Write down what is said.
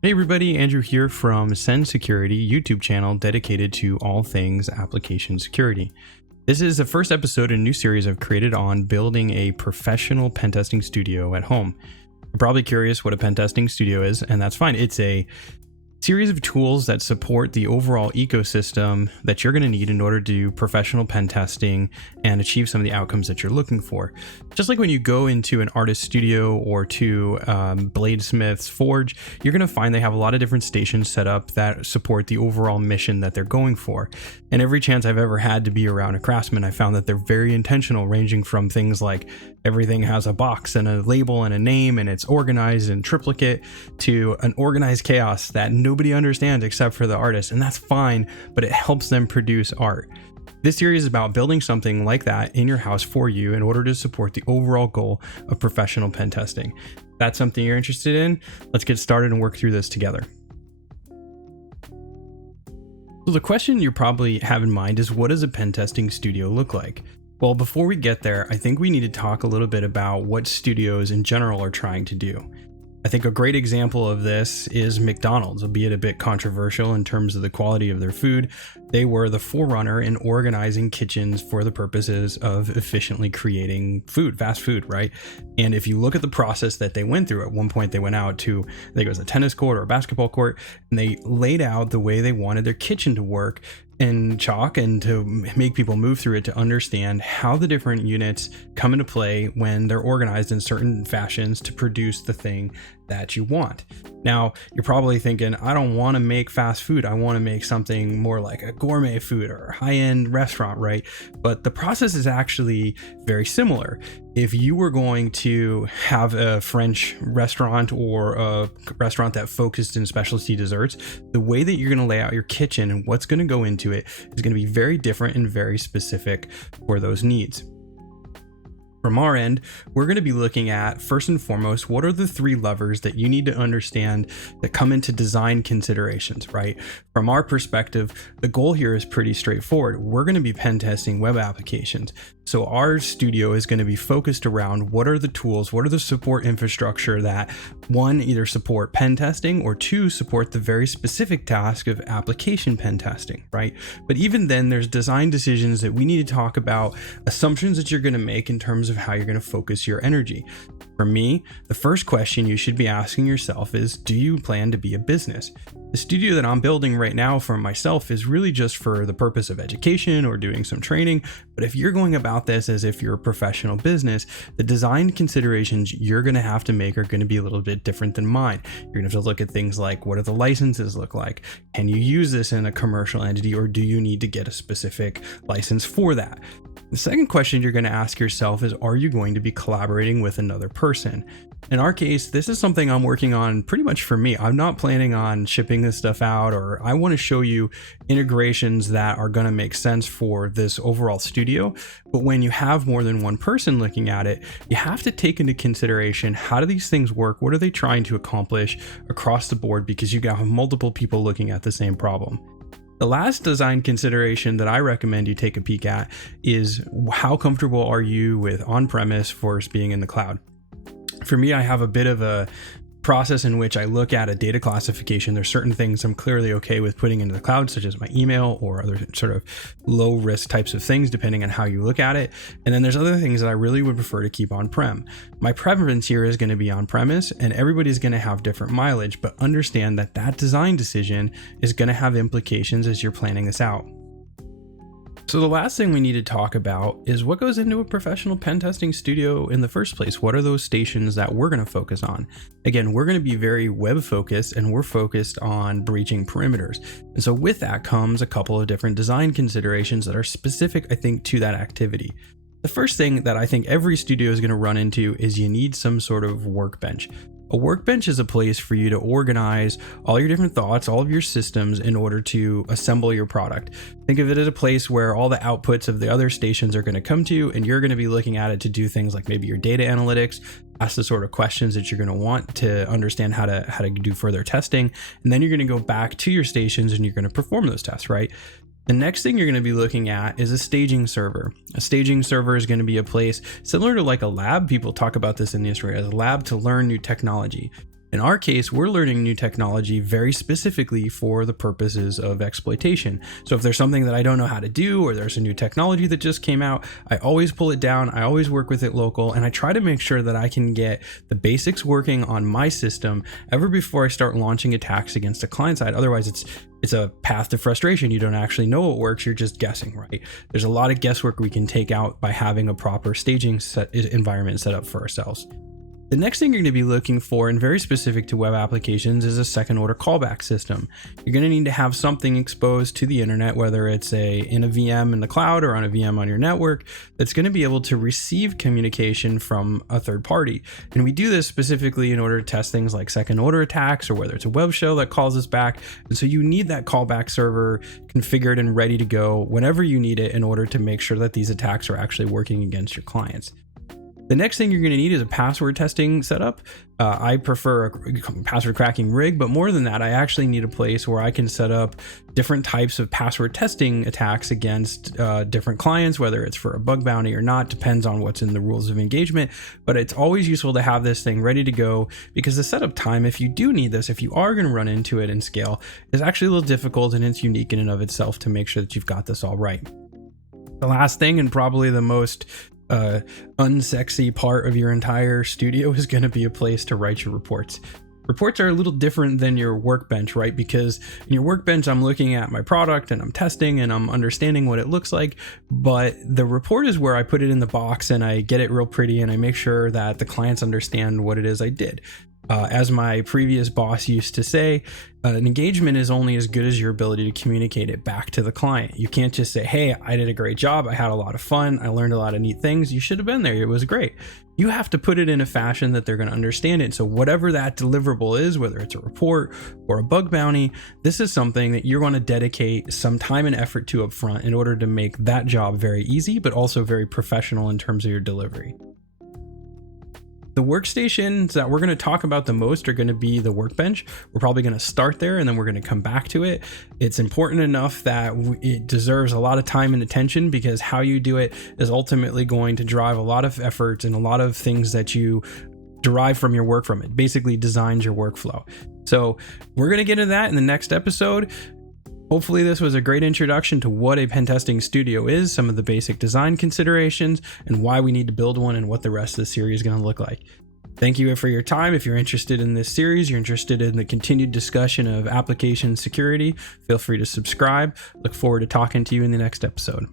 Hey everybody, Andrew here from Send Security, YouTube channel dedicated to all things application security. This is the first episode in a new series I've created on building a professional pen testing studio at home. You're probably curious what a pen testing studio is, and that's fine. It's a series of tools that support the overall ecosystem that you're going to need in order to do professional pen testing and achieve some of the outcomes that you're looking for. Just like when you go into an artist studio or to Bladesmith's Forge, you're going to find they have a lot of different stations set up that support the overall mission that they're going for. And every chance I've ever had to be around a craftsman, I found that they're very intentional, ranging from things like everything has a box and a label and a name and it's organized in triplicate to an organized chaos that nobody understands except for the artist, and that's fine, but it helps them produce art. This series is about building something like that in your house for you in order to support the overall goal of professional pen testing. If that's something you're interested in, let's get started and work through this together. So the question you probably have in mind is, what does a pen testing studio look like? Well, before we get there, I think we need to talk a little bit about what studios in general are trying to do. I think a great example of this is McDonald's, albeit a bit controversial in terms of the quality of their food. They were the forerunner in organizing kitchens for the purposes of efficiently creating food, fast food, right? And if you look at the process that they went through, at one point they went out to, I think it was a tennis court or a basketball court, and they laid out the way they wanted their kitchen to work in chalk and to make people move through it to understand how the different units come into play when they're organized in certain fashions to produce the thing that you want. Now, you're probably thinking, I don't want to make fast food. I want to make something more like a gourmet food or a high-end restaurant, right? But the process is actually very similar. If you were going to have a French restaurant or a restaurant that focused in specialty desserts, the way that you're going to lay out your kitchen and what's going to go into it is going to be very different and very specific for those needs. From our end, we're going to be looking at, first and foremost, what are the three levers that you need to understand that come into design considerations, right? From our perspective, the goal here is pretty straightforward. We're going to be pen testing web applications. So our studio is going to be focused around what are the tools, what are the support infrastructure that, one, either support pen testing, or two, support the very specific task of application pen testing, right? But even then, there's design decisions that we need to talk about, assumptions that you're going to make in terms of how you're going to focus your energy. For me, the first question you should be asking yourself is, do you plan to be a business? The studio that I'm building right now for myself is really just for the purpose of education or doing some training. But if you're going about this as if you're a professional business, the design considerations you're going to have to make are going to be a little bit different than mine. You're going to have to look at things like, what do the licenses look like? Can you use this in a commercial entity, or do you need to get a specific license for that? The second question you're going to ask yourself is, are you going to be collaborating with another person? In our case, this is something I'm working on pretty much for me. I'm not planning on shipping this stuff out, or I want to show you integrations that are going to make sense for this overall studio. But when you have more than one person looking at it, you have to take into consideration, how do these things work? What are they trying to accomplish across the board? Because you have multiple people looking at the same problem. The last design consideration that I recommend you take a peek at is, how comfortable are you with on-premise versus being in the cloud? For me, I have a bit of a process in which I look at a data classification. There's certain things I'm clearly okay with putting into the cloud, such as my email or other sort of low risk types of things, depending on how you look at it. And then there's other things that I really would prefer to keep on-prem. My preference here is going to be on-premise, and everybody's going to have different mileage, but understand that that design decision is going to have implications as you're planning this out. So the last thing we need to talk about is what goes into a professional pen testing studio in the first place. What are those stations that we're going to focus on? Again, we're going to be very web focused, and we're focused on breaching perimeters. And so with that comes a couple of different design considerations that are specific, I think, to that activity. The first thing that I think every studio is going to run into is you need some sort of workbench. A workbench is a place for you to organize all your different thoughts, all of your systems, in order to assemble your product. Think of it as a place where all the outputs of the other stations are going to come to, and you're going to be looking at it to do things like maybe your data analytics, ask the sort of questions that you're going to want to understand how to do further testing. And then you're going to go back to your stations and you're going to perform those tests, right? The next thing you're going to be looking at is a staging server. A staging server is going to be a place similar to like a lab. People talk about this in the industry as a lab to learn new technology. In our case, we're learning new technology very specifically for the purposes of exploitation. So if there's something that I don't know how to do, or there's a new technology that just came out, I always pull it down, I always work with it local, and I try to make sure that I can get the basics working on my system ever before I start launching attacks against a client side. Otherwise, it's a path to frustration. You don't actually know what works, you're just guessing, right? There's a lot of guesswork we can take out by having a proper staging environment set up for ourselves. The next thing you're going to be looking for, and very specific to web applications, is a second order callback system. You're going to need to have something exposed to the internet, whether it's in a VM in the cloud or on a VM on your network, that's going to be able to receive communication from a third party. And we do this specifically in order to test things like second order attacks, or whether it's a web shell that calls us back. And so you need that callback server configured and ready to go whenever you need it in order to make sure that these attacks are actually working against your clients. The next thing you're going to need is a password testing setup. I prefer a password cracking rig, but more than that, I actually need a place where I can set up different types of password testing attacks against different clients, whether it's for a bug bounty or not, depends on what's in the rules of engagement. But it's always useful to have this thing ready to go, because the setup time, if you do need this, if you are going to run into it in scale, is actually a little difficult, and it's unique in and of itself to make sure that you've got this all right. The last thing, and probably the most unsexy part of your entire studio, is going to be a place to write your reports. Reports are a little different than your workbench, right? Because in your workbench, I'm looking at my product and I'm testing and I'm understanding what it looks like. But the report is where I put it in the box and I get it real pretty and I make sure that the clients understand what it is I did. As my previous boss used to say, an engagement is only as good as your ability to communicate it back to the client. You can't just say, hey, I did a great job, I had a lot of fun, I learned a lot of neat things, you should have been there, it was great. You have to put it in a fashion that they're going to understand it. So whatever that deliverable is, whether it's a report or a bug bounty, this is something that you're going to dedicate some time and effort to up front in order to make that job very easy, but also very professional in terms of your delivery. The workstations that we're going to talk about the most are going to be the workbench. We're probably going to start there and then we're going to come back to it. It's important enough that it deserves a lot of time and attention, because how you do it is ultimately going to drive a lot of effort and a lot of things that you derive from your work from it. Basically designs your workflow. So we're going to get into that in the next episode. Hopefully this was a great introduction to what a pentesting studio is, some of the basic design considerations, and why we need to build one, and what the rest of the series is going to look like. Thank you for your time. If you're interested in this series, you're interested in the continued discussion of application security, feel free to subscribe. Look forward to talking to you in the next episode.